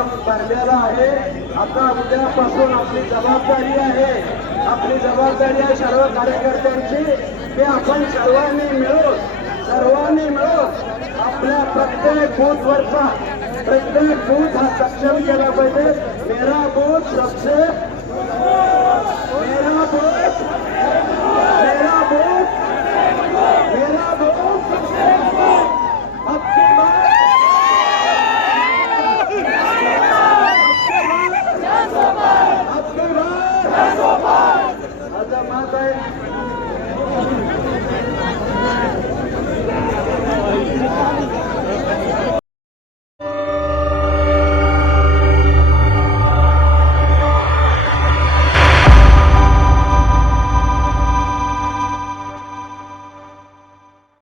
Form भरलेला आहे। आता उद्यापासून आपली जबाबदारी आहे सर्व कार्यकर्त्यांची की आपण सर्वांनी मिळून आपल्या प्रत्येक बूथवरचा प्रत्येक बूथ हा